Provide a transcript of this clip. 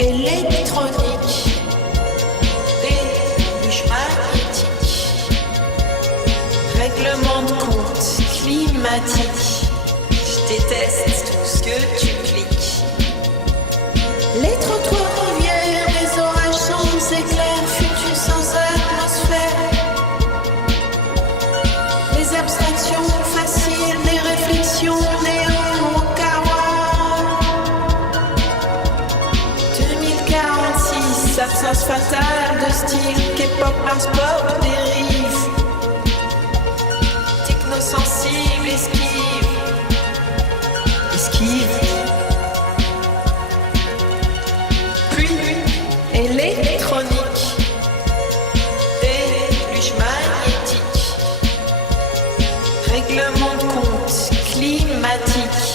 Électronique, déluge magnétique, règlement de compte climatique. Je déteste tout ce que tu cliques. Les trottoirs, rivières, les orages sans éclairs, foutus sans atmosphère. Les abstractions faciles, les réflexions néon au carroir. 2046, absence fatale de style, K-pop, sport, dérive. Technosensible, esquive. Puis électronique, déluge magnétique, règlement de compte climatique.